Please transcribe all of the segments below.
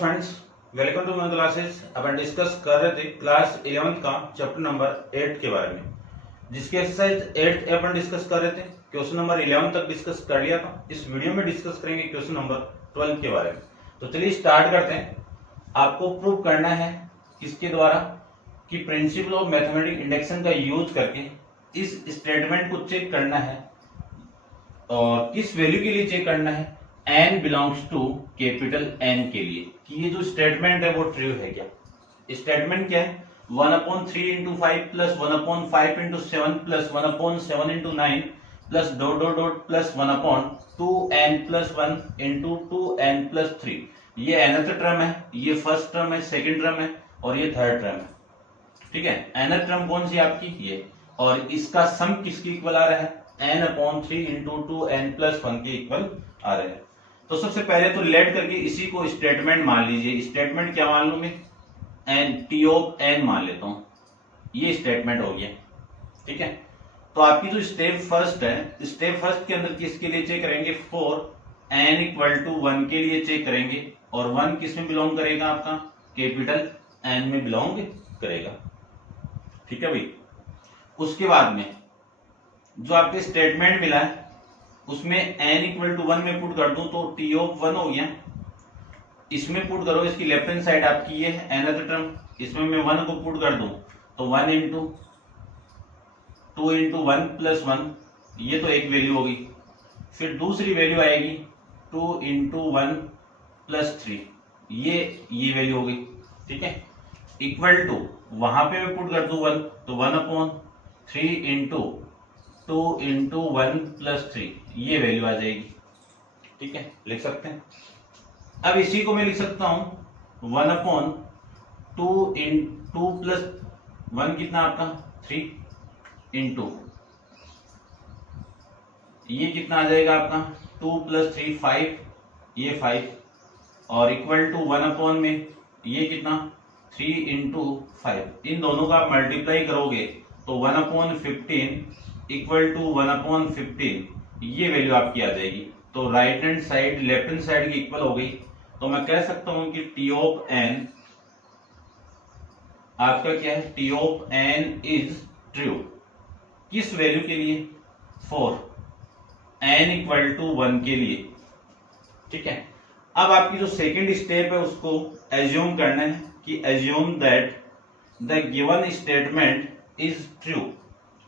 Friends, welcome to my classes. अपन discuss कर रहे थे क्लास 11 का चैप्टर नंबर 8 के बारे में, जिसकी एक्सरसाइज 8 अपन डिस्कस कर रहे थे। क्वेश्चन नंबर 11 तक डिस्कस कर लिया था। इस वीडियो में डिस्कस करेंगे क्वेश्चन नंबर 12 के बारे में। तो चलिए स्टार्ट करते हैं। आपको प्रूव करना है किसके द्वारा कि प्रिंसिपल ऑफ मैथमेटिक इंडक्शन का यूज करके इस स्टेटमेंट को चेक करना है और किस वैल्यू के लिए चेक करना है, n belongs to capital N के लिए, कि ये जो स्टेटमेंट है वो ट्रू है क्या। स्टेटमेंट क्या है? 1/3 into 5 plus 1/5 into 7 plus 1/7 into 9 plus dot dot dot plus 1/2n plus 1 into 2n plus 3। ये nth टर्म है, ये फर्स्ट टर्म है, सेकेंड टर्म है और ये थर्ड टर्म है। ठीक है, nth टर्म कौन सी आपकी? ये। और इसका सम किसके इक्वल आ रहा है? n/3 इंटू 2n प्लस 1 के इक्वल आ रहे हैं। तो सबसे पहले तो लेट करके इसी को स्टेटमेंट मान लीजिए। स्टेटमेंट क्या मान लूं मैं? टी ऑफ n मान लेता हूं। ये स्टेटमेंट हो गया। ठीक है, तो आपकी जो स्टेप फर्स्ट है, स्टेप फर्स्ट के अंदर किसके लिए चेक करेंगे? फॉर n इक्वल टू 1 के लिए चेक करेंगे। और 1 किस में बिलोंग करेगा? आपका कैपिटल n में बिलोंग करेगा। ठीक है भाई। उसके बाद में जो आपके स्टेटमेंट मिला है उसमें n इक्वल टू 1 में पुट कर दूं तो t ऑफ 1 हो गया। इसमें पुट करो, इसकी लेफ्ट हैंड साइड आपकी ये है nth टर्म, इसमें मैं 1 को पुट कर दूं तो 1 इंटू 2 इंटू 1 प्लस 1, ये तो एक वैल्यू होगी। फिर दूसरी वैल्यू आएगी 2 इंटू 1 प्लस 3, ये वैल्यू होगी। ठीक है, इक्वल टू वहां पे मैं पुट कर दूं 1 तो 1/3 इंटू 2 इंटू 1 प्लस 3, ये वैल्यू आ जाएगी। ठीक है, लिख सकते हैं। अब इसी को मैं लिख सकता हूं 1/2 इन 2 प्लस 1 कितना आपका 3 इंटू ये कितना आ जाएगा आपका 2 प्लस 3 5, ये 5 और इक्वल टू 1 में ये कितना 3 इंटू 5। इन दोनों का आप मल्टीप्लाई करोगे तो 1/15 इक्वल टू 1/15, ये वैल्यू आपकी आ जाएगी। तो right hand side left hand side की इक्वल हो गई। तो मैं कह सकता हूं कि टी ऑफ n आपका क्या है? T of n is true. किस वैल्यू के लिए? फॉर n इक्वल टू 1 के लिए। ठीक है, अब आपकी जो सेकेंड स्टेप है उसको एज्यूम करना है कि assume that the given statement is true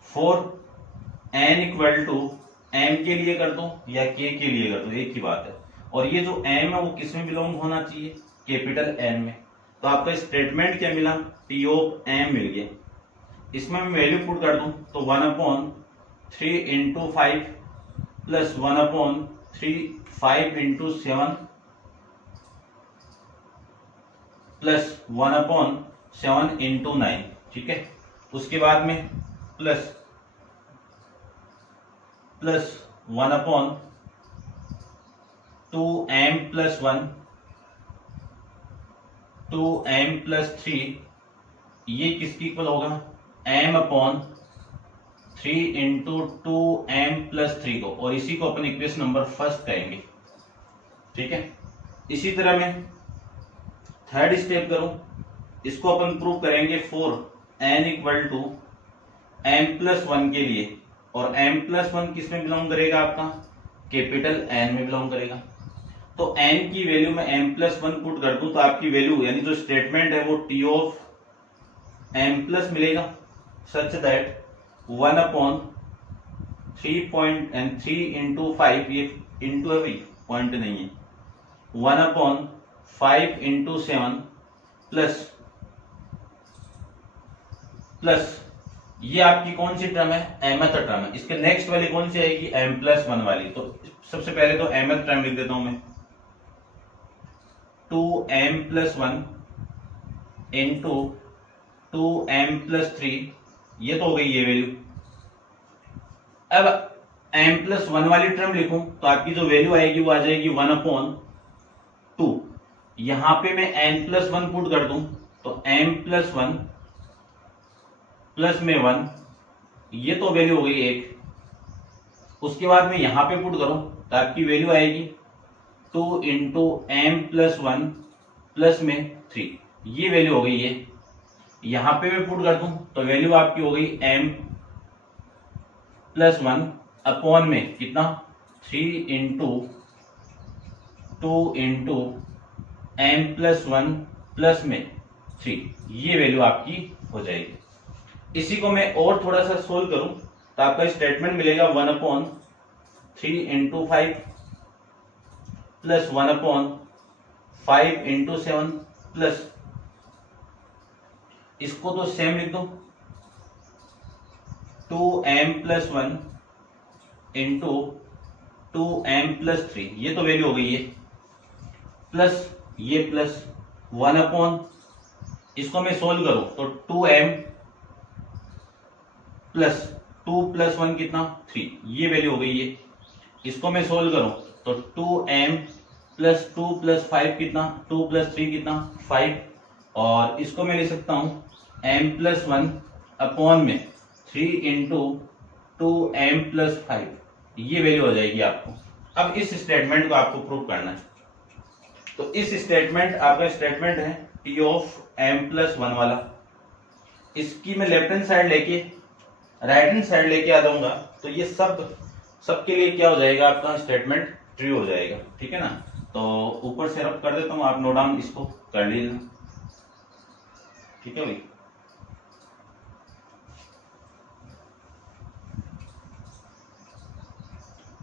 for n equal to m के लिए कर दो या k के लिए कर दो, एक ही बात है। और ये जो m है वो किस में बिलोंग होना चाहिए? कैपिटल N में। तो आपका स्टेटमेंट क्या मिला? T ऑफ m मिल गया। इसमें मैं वैल्यू पुट कर दूं तो 1/3 into 5 plus 1/3 5 into 7 plus 1/7 into 9। ठीक है, उसके बाद में plus 1/2m plus 1 2m plus 3, ये किसकी इक्वल होगा? m/3 इंटू 2m प्लस 3 को, और इसी को अपन इक्वेशन नंबर फर्स्ट कहेंगे। ठीक है, इसी तरह मैं थर्ड स्टेप करूं, इसको अपन प्रूव करेंगे for n equal to m plus 1 के लिए। और m प्लस 1 किस में बिलोंग करेगा? आपका कैपिटल N में बिलोंग करेगा। तो n की वैल्यू में m प्लस 1 पुट कर दूं तो आपकी वैल्यू यानी जो स्टेटमेंट है वो t ऑफ m प्लस मिलेगा, सच दैट 1/3 इंटू 5, ये इंटू है भाई, पॉइंट नहीं है, 1/5 इंटू 7 प्लस ये आपकी कौन सी टर्म है? mth टर्म है। इसके नेक्स्ट वाली कौन सी आएगी? m प्लस 1 वाली। तो सबसे पहले तो mth टर्म लिख देता हूं मैं, 2m plus 1 into 2m plus 3, ये तो हो गई ये वैल्यू। अब m प्लस 1 वाली टर्म लिखूं तो आपकी जो वैल्यू आएगी वो आ जाएगी 1/2। यहां पे मैं n प्लस 1 पुट कर दूं तो m प्लस 1 प्लस में 1, ये तो वैल्यू हो गई 1। उसके बाद में यहां पे पुट करूं तो आपकी वैल्यू आएगी 2 इंटू m प्लस 1 प्लस में 3, ये वैल्यू हो गई है। यहां पे मैं पुट कर दूं तो वैल्यू आपकी हो गई m प्लस 1 अपॉन में कितना 3 into 2 into m plus 1 plus में 3, ये वैल्यू आपकी हो जाएगी। इसी को मैं और थोड़ा सा सोल्व करूं तो आपका स्टेटमेंट मिलेगा 1 upon 3 into 5 plus 1 upon 5 into 7 plus, इसको तो सेम लिख दो 2m plus 1 into 2m plus 3, ये तो वैल्यू हो गई है, प्लस ये प्लस 1 अपॉन, इसको मैं सोल्व करूं तो 2m प्लस 2 प्लस 1 कितना 3, ये वैल्यू हो गई है। इसको मैं सोल्व करूं तो 2m प्लस 2 प्लस 5 कितना 2 प्लस 3 कितना 5, और इसको मैं ले सकता हूं m प्लस 1 अपॉन में 3 इंटू 2m प्लस 5, ये वैल्यू हो जाएगी आपको। अब इस स्टेटमेंट को आपको प्रूव करना है, तो इस स्टेटमेंट आपका स्टेटमेंट है t ऑफ m प्लस 1 वाला, इसकी मैं लेफ्ट हैंड साइड लेके राइट हैंड साइड लेके आ जाऊंगा तो ये सबके लिए क्या हो जाएगा, आपका स्टेटमेंट ट्रू हो जाएगा, ठीक है ना। तो ऊपर से रब कर देता हूं, आप नोट डाउन इसको कर लीजिए, ठीक है भाई।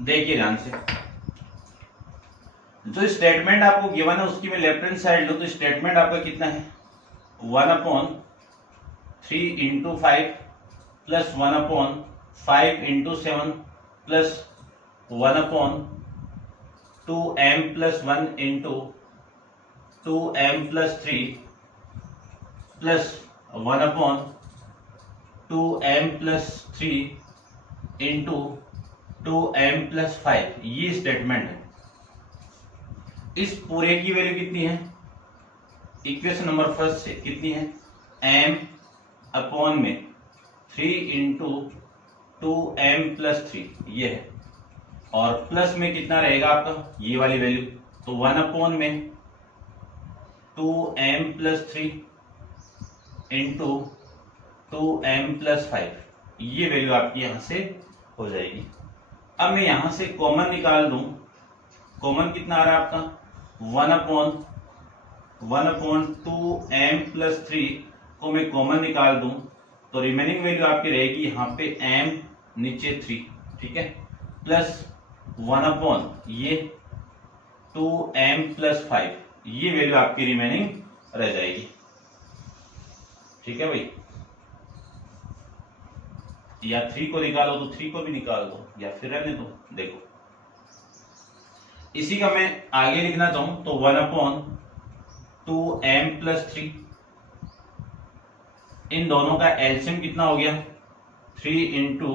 देखिए ध्यान से, जो स्टेटमेंट आपको गिवन है उसकी मैं लेफ्ट हैंड साइड लो तो स्टेटमेंट आपका कितना है 1 upon 3 into 5 plus 1 upon 5 into 7 plus 1 upon 2m plus 1 into 2m plus 3 plus 1 upon 2m plus 3 into 2m plus 5, ये स्टेटमेंट है। इस पूरे की वैल्यू कितनी है, इक्वेशन नंबर फर्स्ट से कितनी है m अपॉन में 3 इंटू 2m प्लस 3, ये है, और प्लस में कितना रहेगा आपका ये वाली वैल्यू, तो 1 अपॉन में 2m plus 3 into 2m plus 5, ये वैल्यू आपकी यहां से हो जाएगी। अब मैं यहां से कॉमन निकाल दूं, कॉमन कितना आ रहा है आपका 1 अपॉन 2m प्लस 3 को मैं कॉमन निकाल दूं तो रिमेनिंग वैल्यू आपकी रहेगी यहाँ पे m नीचे 3, ठीक है, प्लस 1 अपॉन ये 2m प्लस 5, ये वैल्यू आपकी रिमेनिंग रह जाएगी, ठीक है भाई। या 3 को निकालो तो 3 को भी निकाल दो या फिर रहने दो, देखो इसी का मैं आगे लिखना चाहूं तो 1 अपॉन 2m प्लस 3, इन दोनों का एलसीएम कितना हो गया 3 इंटू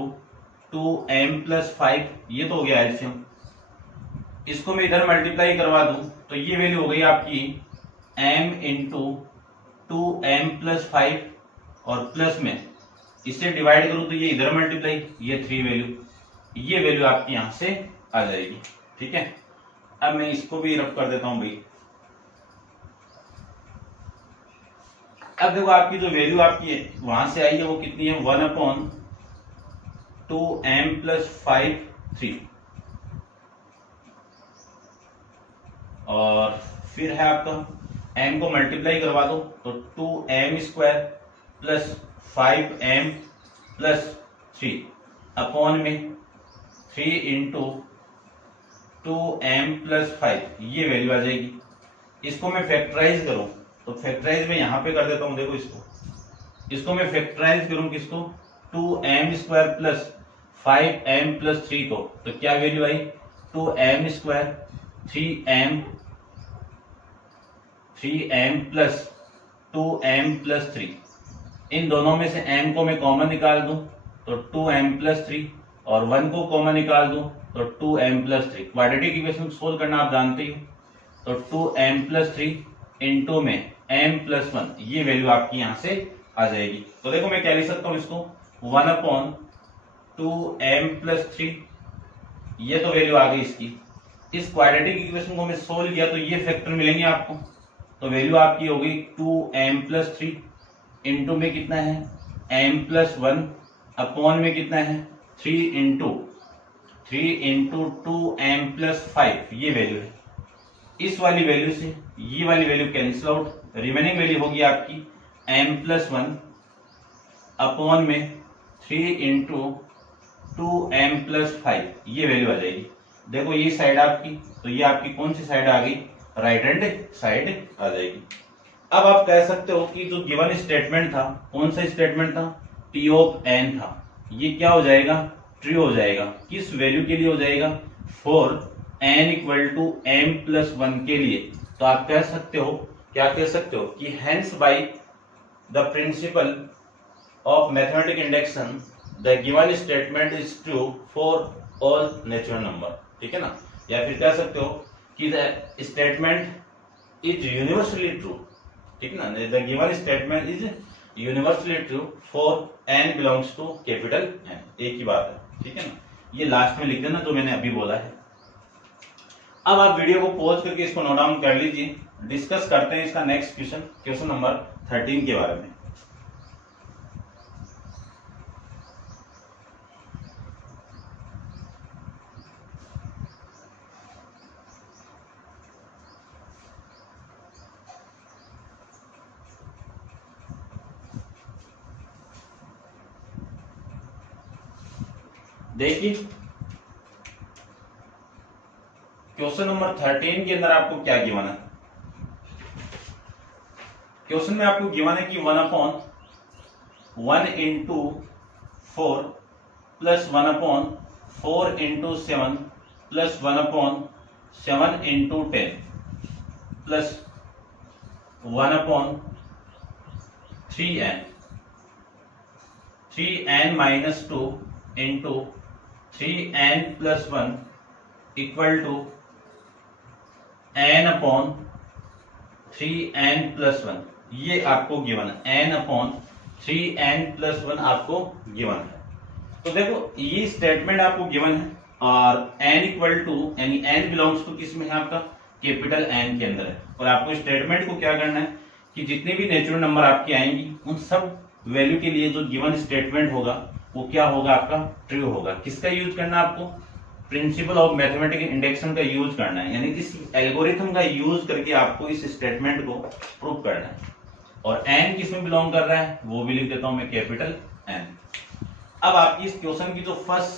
2m प्लस 5, ये तो हो गया एलसीएम। इसको मैं इधर मल्टीप्लाई करवा दूं तो ये वैल्यू हो गई आपकी m इंटू 2m प्लस 5, और प्लस में इससे डिवाइड करूं तो ये इधर मल्टीप्लाई, ये 3 वैल्यू, ये वैल्यू आपकी यहां से आ जाएगी, ठीक है। अब मैं इसको भी रब कर देता हूं भाई। अब देखो आपकी जो वैल्यू आपकी है वहां से आई है वो कितनी है 1 अपॉन 2m प्लस 5 3, और फिर है आपका m को मल्टीप्लाई करवा दो तो 2m square plus 5m plus 3 upon में 3 इंटू 2m प्लस 5, ये वैल्यू आ जाएगी। इसको मैं फैक्टराइज करूं तो फैक्टराइज में यहां पे कर देता हूं, देखो इसको मैं फैक्टराइज करूं किसको 2m square plus 5m plus 3 को, तो क्या वैल्यू आई 2m square 3m plus 2m plus 3, इन दोनों में से m को मैं कॉमन निकाल दूं तो 2m प्लस 3, और 1 को कॉमन निकाल दूं तो 2m plus 3। Quadratic equation solve करना आप जानते ही हो, तो 2m प्लस 3 इंटू में m प्लस 1, ये वैल्यू आपकी यहां से आ जाएगी। तो देखो मैं क्या लिख सकता हूं इसको 1 अपॉन 2m प्लस 3, ये तो वैल्यू आ गई इसकी। इस क्वाड्रेटिक इक्वेशन को मैं सोल्व किया तो ये फैक्टर मिलेंगे आपको, तो वैल्यू आपकी होगी 2m+3 इंटू में कितना है m+1 अपॉन में कितना है 3 इंटू 2m+5 ये वैल्यू है। इस वाली वैल्यू से ये वाली value cancel out, remaining value होगी आपकी m+1 अपॉन में 3 इंटू 2m+5 ये वैल्यू आ जाएगी। देखो ये साइड आपकी, तो ये आपकी कौन सी साइड आ गई, राइट हैंड साइड आ जाएगी। अब आप कह सकते हो कि जो गिवन स्टेटमेंट था, कौन सा स्टेटमेंट था, P ऑफ n था, ये क्या हो जाएगा, ट्रू हो जाएगा। किस वैल्यू के लिए हो जाएगा, फॉर n = m+1 के लिए। तो आप कह सकते हो, क्या कह सकते हो कि hence by the principle of mathematic induction the given statement is true for all natural number, ठीक है ना। या फिर कह सकते हो कि the statement is universally true, ठीक है ना, the given statement is universally true for n belongs to capital N, एक ही बात है, ठीक है ना। ये लास्ट में लिख देना जो मैंने अभी बोला है। अब आप वीडियो को पॉज करके इसको नोट डाउन कर लीजिए, डिस्कस करते हैं इसका नेक्स्ट क्वेश्चन, क्वेश्चन नंबर 13 के बारे में। देखिए क्वेश्चन नंबर 13 के अंदर आपको क्या गिवन है। क्वेश्चन में आपको गिवन है कि 1/1 into 4 plus 1/4 into 7 plus 1/7 into 10 plus 1/3n 3n-2 into 3n+1 equal to n/3n+1। ये आपको गिवन है, n/3n+1 आपको गिवन है। तो देखो ये स्टेटमेंट आपको गिवन है और n इक्वल टू यानी n बिलोंग्स टू किस में है, आपका कैपिटल N के अंदर है। और आपको स्टेटमेंट को क्या करना है कि जितने भी नेचुरल नंबर आपके आएंगी उन सब वैल्यू के लिए जो गिवन स्टेटमेंट होगा वो क्या होगा, आपका ट्रू होगा। किसका यूज करना है आपको, प्रिंसिपल ऑफ मैथमेटिकल इंडक्शन का यूज करना है, यानी इस एल्गोरिथम का यूज करके आपको इस स्टेटमेंट को प्रूव करना है। और n किस में बिलोंग कर रहा है वो भी लिख देता हूं मैं, कैपिटल N। अब आपकी इस क्वेश्चन की जो फर्स्ट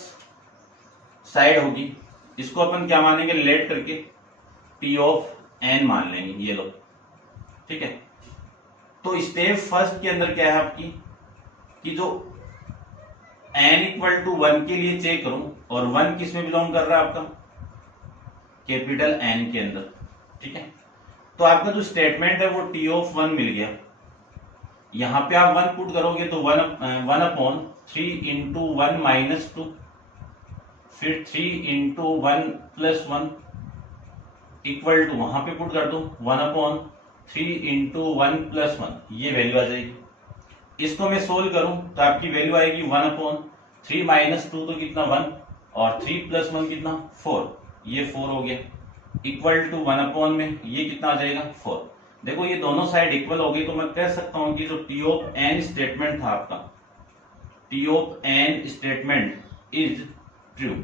साइड होगी इसको अपन क्या मानेंगे, लेट करके P ऑफ n मान लेंगे, ये लो, ठीक है। तो स्टेप फर्स्ट के अंदर क्या है आपकी कि जो n = 1 के लिए चेक करूं, और 1 किस में बिलोंग कर रहा है, आपका कैपिटल N के अंदर, ठीक है। तो आपका जो स्टेटमेंट है वो T ऑफ 1 मिल गया। यहां पे आप 1 पुट करोगे तो 1/3 इंटू 1 - 2 फिर 3 इंटू 1+1 इक्वल टू, वहां पे पुट कर दो 1/3 इंटू 1+1, ये वैल्यू आ जाएगी। इसको मैं सोल्व करूं तो आपकी वैल्यू आएगी 1/3 - 2 तो कितना 1 और 3 + 1 कितना 4, ये 4 हो गया, इक्वल टू 1/, में ये कितना आ जाएगा 4। देखो ये दोनों साइड इक्वल हो गई, तो मैं कह सकता हूं कि जो T ऑफ n स्टेटमेंट था आपका, T of n statement is true.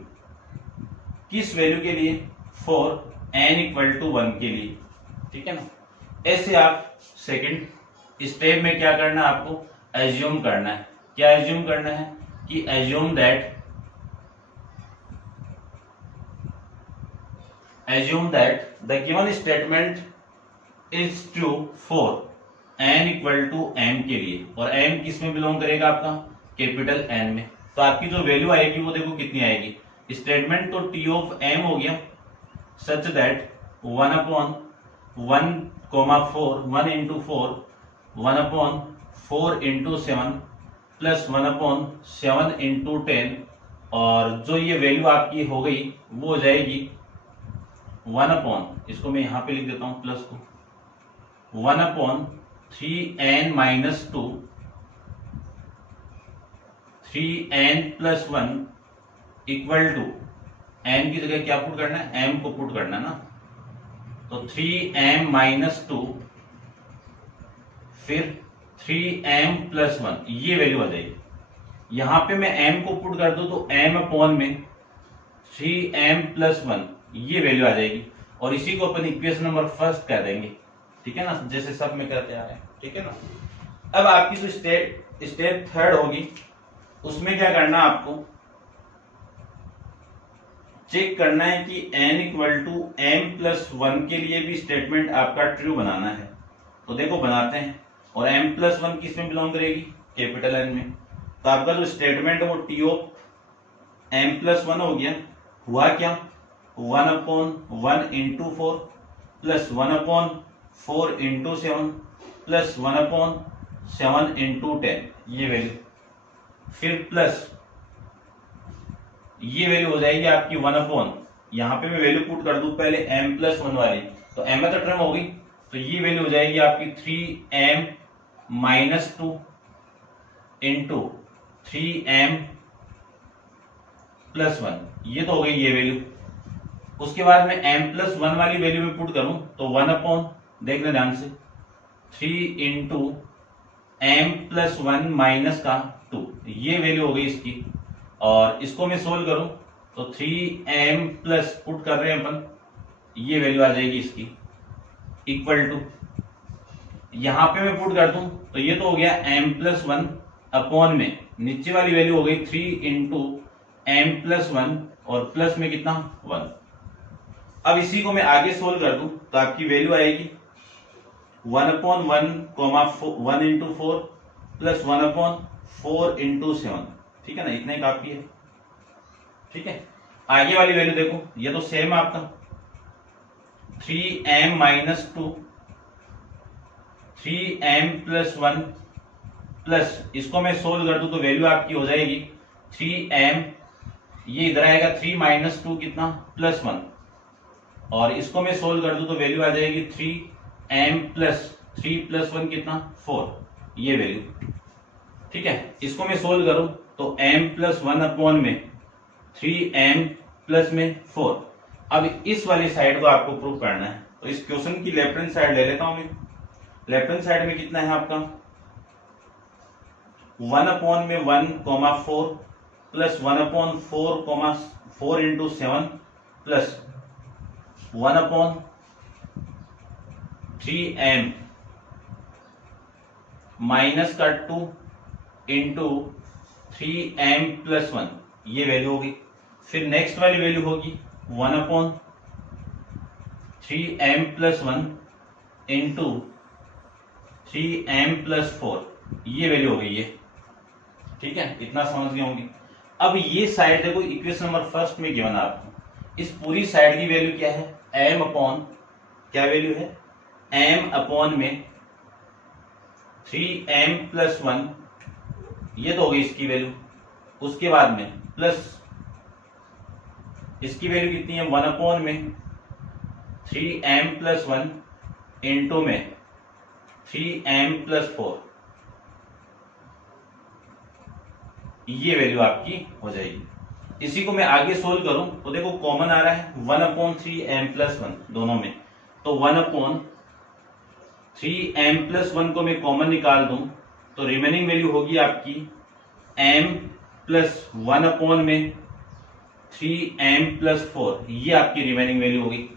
किस वैल्यू के लिए, फॉर n = 1 के लिए, ठीक है ना। ऐसे आप सेकंड स्टेप में क्या करना है, आपको एज्यूम करना है। क्या एज्यूम करना है कि assume that the given statement is true for n = m के लिए, और m किस में बिलोंग करेगा, आपका कैपिटल N में। तो आपकी जो वैल्यू आएगी वो देखो कितनी आएगी, स्टेटमेंट तो T ऑफ m हो गया, such that 1/1, 1 into 4 1/4 into 7 plus 1/7 into 10, और जो ये वैल्यू आपकी हो गई वो हो जाएगी 1/, इसको मैं यहां पे लिख देता हूं प्लस को, 1/3n-2 3n+1 equal to, n की जगह क्या पुट करना है, m को पुट करना है ना, तो 3m - 2 फिर 3m प्लस 1 ये वैल्यू आ जाएगी। यहां पे मैं m को पुट कर दूं तो m अपॉन में 3m प्लस 1 ये वैल्यू आ जाएगी, और इसी को अपन इक्वेशन नंबर फर्स्ट कह देंगे, ठीक है ना, जैसे सब में करते आ रहे हैं, ठीक है ना। अब आपकी जो स्टेप थर्ड होगी उसमें क्या करना है, आपको चेक करना है कि n equal to m plus 1 के लिए भी स्टेटमेंट आपका ट्रू बनाना है। तो देखो बनाते हैं, और m प्लस 1 किस में बिलोंग करेगी, कैपिटल N में। तो आपका जो स्टेटमेंट है वो टी ऑफ m प्लस 1 हो गया। हुआ क्या, 1/1 into 4 plus 1/4 into 7 plus 1/7 into 10 ये वैल्यू, फिर प्लस ये वैल्यू हो जाएगी आपकी 1/, यहां पे मैं वैल्यू पुट कर दूं पहले m प्लस 1 वाली, तो m तो टर्म हो गई, तो ये वैल्यू हो जाएगी आपकी 3m minus 2 into 3m plus 1, ये तो हो गई ये वैल्यू। उसके बाद में m प्लस 1 वाली वैल्यू में पुट करूं तो 1/, देख लें ध्यान से, 3 इंटू m प्लस 1 माइनस का 2 ये वैल्यू हो गई इसकी। और इसको मैं सोल्व करूं तो 3m प्लस पुट कर रहे हैं अपन, ये वैल्यू आ जाएगी इसकी, इक्वल टू, यहां पे मैं पुट कर दूं तो ये तो हो गया m प्लस 1 अपॉन में नीचे वाली वैल्यू हो गई 3 इंटू m प्लस 1 और प्लस में कितना 1। अब इसी को मैं आगे सोल्व कर दूं तो आपकी वैल्यू आएगी 1/1, 1 इंटू 4 प्लस 1/4 इंटू 7, ठीक है ना, इतना ही काफी है, ठीक है। आगे वाली वैल्यू देखो, ये तो सेम है आपका 3m minus 2, 3m plus 1 plus, इसको मैं सोल्व कर दूं तो वैल्यू आपकी हो जाएगी 3m, ये इधर आएगा 3 माइनस 2 कितना प्लस 1, और इसको मैं सोल्व कर दूं तो वैल्यू आ जाएगी 3m प्लस 3 प्लस 1 कितना 4 ये वैल्यू, ठीक है। इसको मैं सोल्व करूं तो m प्लस 1 अपॉन में 3m प्लस में 4। अब इस वाली साइड को आपको प्रूव करना है, तो इस क्वेश्चन की लेफ्ट हैंड साइड ले लेता हूं मैं। लेफ्ट हैंड साइड में कितना है आपका 1/1,4 plus 1/4 into 7 plus 1/3m minus का 2 इंटू 3m प्लस 1 ये वैल्यू होगी। फिर नेक्स्ट वाली वैल्यू होगी 1/3m plus 1 into 3m plus 4 ये वैल्यू हो गई है, ठीक है, इतना समझ गए होंगे। अब ये साइड देखो इक्वेशन नंबर फर्स्ट में गिवन है आपको, इस पूरी साइड की वैल्यू क्या है m अपॉन, क्या वैल्यू है m अपॉन में 3m प्लस 1 ये तो हो गई इसकी वैल्यू। उसके बाद में प्लस इसकी वैल्यू कितनी है 1/में 3m प्लस 1 इंटू में 3m प्लस 4 ये वैल्यू आपकी हो जाएगी। इसी को मैं आगे सोल्व करूं तो देखो कॉमन आ रहा है 1/3m प्लस 1 दोनों में, तो 1/3m प्लस 1 को मैं कॉमन निकाल दूं तो रिमेनिंग वैल्यू होगी आपकी m प्लस 1/ में 3m प्लस 4 ये आपकी रिमेनिंग वैल्यू होगी।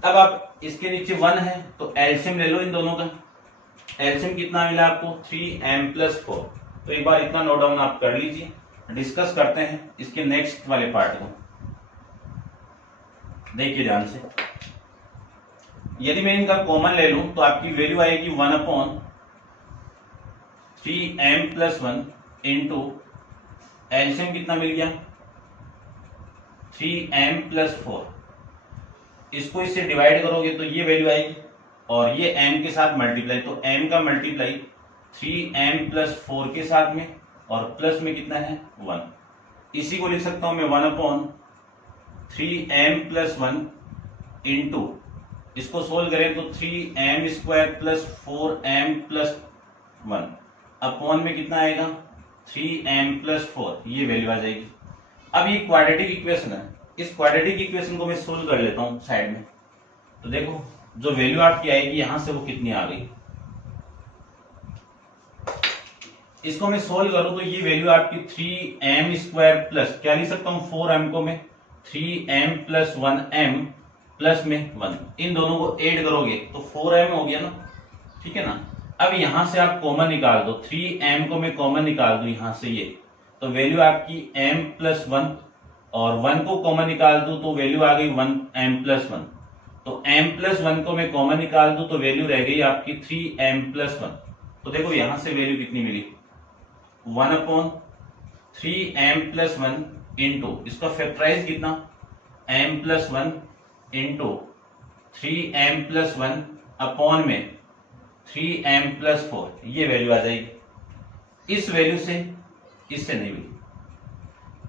अब आप इसके नीचे 1 है तो एलसीएम ले लो इन दोनों का, एलसीएम कितना मिला आपको 3m प्लस 4। तो एक बार इतना नोट डाउन आप कर लीजिए, डिस्कस करते हैं इसके नेक्स्ट वाले पार्ट को। देखिए ध्यान से, यदि मैं इनका कॉमन ले लूं तो आपकी वैल्यू आएगी 1/3m प्लस 1 इंटू एलसीएम कितना मिल गया 3m प्लस 4। इसको इससे डिवाइड करोगे तो ये वैल्यू आएगी और ये m के साथ मल्टीप्लाई, तो m का मल्टीप्लाई 3m प्लस 4 के साथ में और प्लस में कितना है 1। इसी को लिख सकता हूं मैं 1/3m प्लस 1 इंटू, इसको सोल्व करें तो 3m square plus 4m plus 1 upon में कितना आएगा 3m प्लस 4 ये वैल्यू आ जाएगी। अब ये क्वाड्रेटिक इक्वेशन है, इस क्वाड्रेटिक इक्वेशन को मैं सोल्व कर लेता हूं साइड में। तो देखो जो वैल्यू आपकी आएगी यहां से वो कितनी आ गई, इसको मैं सोल्व करूं तो ये वैल्यू आपकी 3m² प्लस क्या लिख सकता हूं 4m को मैं 3m प्लस 1m प्लस में 1, इन दोनों को ऐड करोगे तो 4m हो गया ना, ठीक है ना। अब यहां से आप कॉमन निकाल दो, 3m को मैं कॉमन निकाल दूं यहां से ये, तो वैल्यू आपकी m प्लस 1 और 1 को कॉमन निकाल दूं तो वैल्यू आ गई 1m प्लस 1, तो m प्लस 1 को मैं कॉमन निकाल दूं तो वैल्यू रह गई आपकी 3m प्लस 1। तो देखो यहां से वैल्यू कितनी मिली 1/3m प्लस 1 इंटू इसका फैक्टराइज कितना m plus 1 into 3m plus 1 upon में 3m प्लस 4, ये वैल्यू आ जाएगी। इस वैल्यू से इससे नहीं मिली,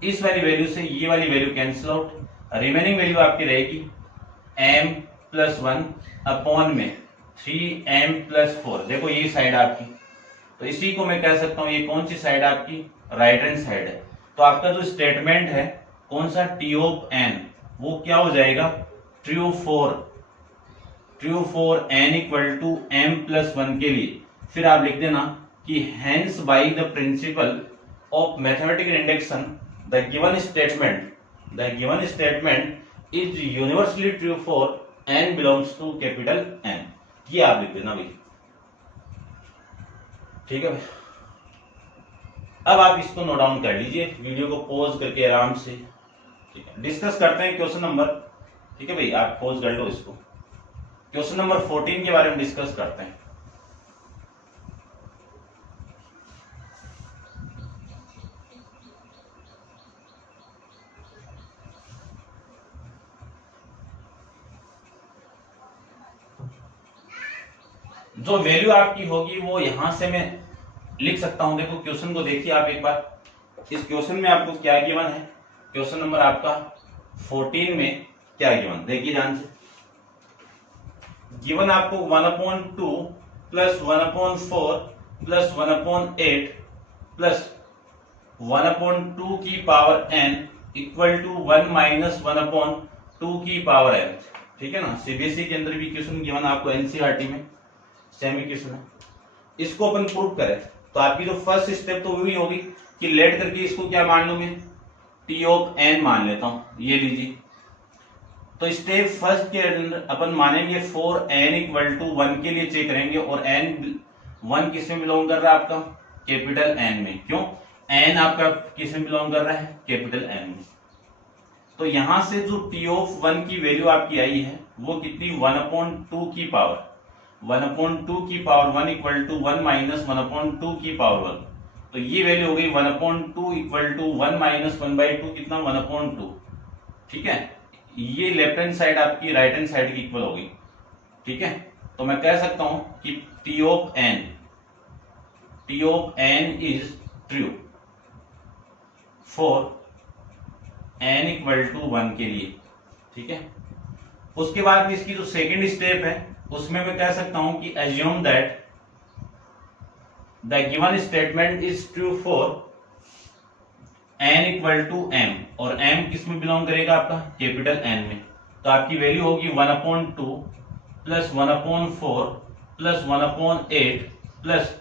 इस वाली वैल्यू से ये वाली value cancel out, remaining value आपकी रहेगी m प्लस 1 अपॉन में 3m प्लस 4। देखो ये साइड आपकी, तो इसी को मैं कह सकता हूं ये कौन सी साइड आपकी राइट हैंड साइड है। तो आपका जो स्टेटमेंट है कौन सा T ऑफ n वो क्या हो जाएगा true for n equal to m plus 1 के लिए। फिर आप लिख देना कि hence by the principle of mathematical induction the given statement is universally true for n belongs to capital N। ये आप लिख देना भाई, ठीक है भाई। अब आप इसको नोट डाउन कर लीजिए, वीडियो को पॉज करके आराम से, ठीक है। डिस्कस करते हैं क्वेश्चन नंबर, ठीक है भाई, आप पॉज कर लो इसको। क्वेश्चन नंबर 14 के बारे में डिस्कस करते हैं। जो वैल्यू आपकी होगी वो यहां से मैं लिख सकता हूं। देखो क्वेश्चन को देखिए आप एक बार, इस क्वेश्चन में आपको क्या गिवन है, क्वेश्चन नंबर आपका 14 में क्या गिवन देखिए ध्यान से। गिवन आपको 1/2 प्लस 1/4 प्लस 1/8 प्लस 1/2 की power n equal to 1 minus 1/2 की पावर n, ठीक है ना। सीबीएसई के अंदर भी क्वेश्चन गिवन आपको एनसीईआरटी में सेमी क्वेश्चन है। इसको अपन प्रूव करें तो आपकी जो फर्स्ट स्टेप तो वही होगी कि लेट करके इसको क्या मान लूं मैं T ऑफ n मान लेता हूं, ये लीजिए। तो स्टेप फर्स्ट के अंदर अपन मानेंगे फॉर n इक्वल टू 1 के लिए चेक करेंगे, और n 1 किस में बिलोंग कर रहा है आपका कैपिटल N में। क्यों n आपका किस में बिलोंग कर रहा है कैपिटल N में। तो यहां से जो T ऑफ 1 की वैल्यू आपकी आई है वो कितनी 1/2 की पावर 1/2 की पावर 1 इक्वल टू 1 माइनस 1/2 की पावर 1। तो ये वैल्यू हो गई 1/2 इक्वल टू 1 माइनस 1/2 कितना 1/2, ठीक है। ये लेफ्ट हैंड साइड आपकी राइट हैंड साइड की इक्वल होगी, ठीक है। तो मैं कह सकता हूं कि T of n is true for n equal to 1 के लिए, ठीक है। उसके बाद इसकी जो सेकेंड स्टेप है उसमें मैं कह सकता हूं कि assume that the given statement is true for n equal to m, और m किस में बिलोंग करेगा आपका कैपिटल N में। तो आपकी वैल्यू होगी 1/2 प्लस 1/4 प्लस 1/8 प्लस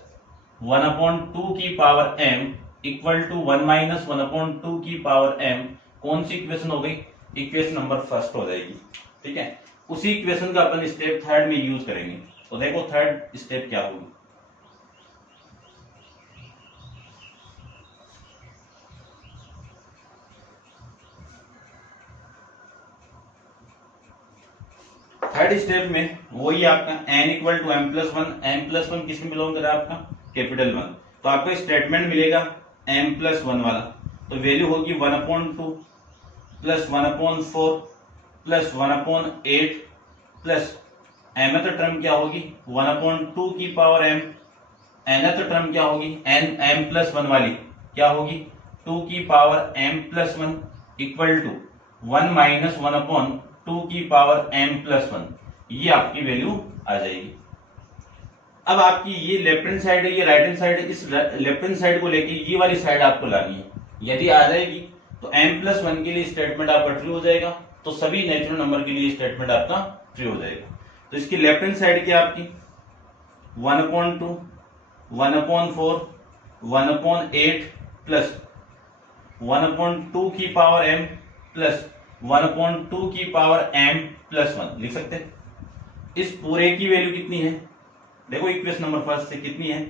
1/2 की power m equal to 1 minus 1/2 की पावर m। कौन सी इक्वेशन हो गई इक्वेशन नंबर फर्स्ट हो जाएगी, ठीक है। उसी इक्वेशन का अपन स्टेप थर्ड में यूज करेंगे। तो देखो थर्ड स्टेप क्या होगी, थर्ड स्टेप में वही आपका n equal to m plus 1, m plus 1 किसमें बिलोंग कर रहा है आपका कैपिटल 1। तो आपको स्टेटमेंट मिलेगा m प्लस 1 वाला, तो वैल्यू होगी 1/2 plus 1/4 plus 1/8 plus mth term क्या होगी 1/2 की पावर m, nth टर्म क्या होगी m प्लस 1 वाली क्या होगी 2 की power m plus 1 equal to 1 minus 1/2 की पावर m प्लस 1। ये आपकी वैल्यू आ जाएगी। अब आपकी ये लेफ्ट हैंड साइड है, ये राइट हैंड साइड है, इस लेफ्ट हैंड साइड को लेके ये वाली साइड आपको लानी है। यदि आ जाएगी तो m प्लस 1 के लिए स्टेटमेंट आपका ट्रू हो जाएगा, तो सभी नेचुरल नंबर के लिए स्टेटमेंट आपका ट्रू हो जाएगा। तो इसकी लेफ्ट हैंड साइड क्या आपकी 1/2 1/4 1/8 प्लस 1/2 की पावर m प्लस 1/2 की पावर m प्लस 1 लिख सकते हैं। इस पूरे की वैल्यू कितनी है, देखो इक्वेशन नंबर फर्स्ट से कितनी है,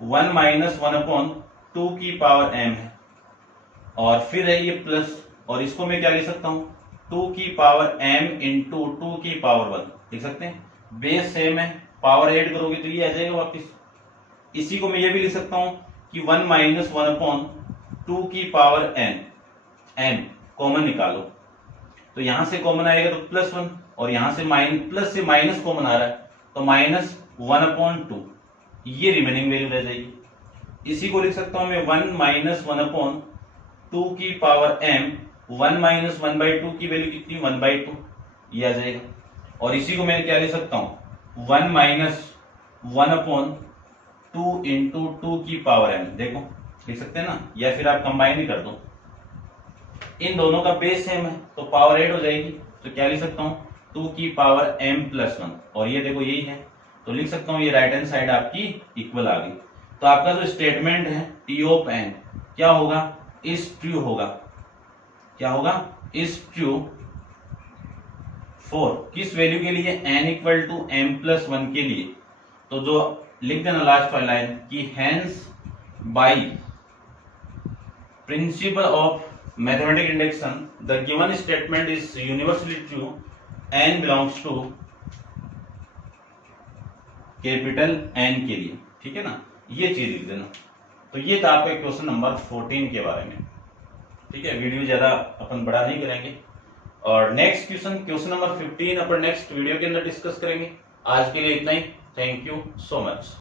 1 माइनस 1/2 की पावर m है, और फिर है ये प्लस, और इसको मैं क्या लिख सकता हूं, 2 की पावर m इंटू 2 की पावर 1 लिख सकते हैं। बेस सेम है, पावर ऐड करोगे तो ये आ जाएगा वापिस। इसी को मैं ये भी लिख सकता हूं कि 1 माइनस 1/2 की पावर n कॉमन निकालो, तो यहां से कॉमन आएगा तो प्लस 1, और यहां से प्लस से माइनस कॉमन आ रहा है तो माइनस 1/2, ये रिमेनिंग वैल्यू रह जाएगी। इसी को लिख सकता हूं मैं 1 माइनस 1/2 की पावर m, 1 माइनस 1/2 की वैल्यू कितनी, 1/2, ये आ जाएगा। और इसी को मैं क्या लिख सकता हूं, 1 माइनस 1/2 इंटू 2 की पावर m, देखो लिख सकते हैं ना, या फिर आप कंबाइन भी कर दो, इन दोनों का बेस सेम है तो पावर ऐड हो जाएगी, तो क्या लिख सकता हूं, 2 की पावर m प्लस 1, और ये देखो यही है, तो लिख सकता हूं ये राइट हैंड साइड आपकी इक्वल आ गई। तो आपका जो स्टेटमेंट है T ऑफ n क्या होगा, इज ट्रू होगा, क्या होगा, इज ट्रू फॉर किस वैल्यू के लिए, n equal to m plus 1 के लिए। तो जो लिख देना लास्ट वाली लाइन कि hence by principle of mathematical induction the given statement is universally true n belongs to capital N के लिए, ठीक है ना, ये चीज लिख देना। तो ये था आपका क्वेश्चन नंबर 14 के बारे में, ठीक है। वीडियो ज्यादा अपन बड़ा नहीं करेंगे, और नेक्स्ट क्वेश्चन नंबर 15 अपन नेक्स्ट वीडियो के अंदर डिस्कस करेंगे। आज के लिए इतना ही, थैंक यू सो मच।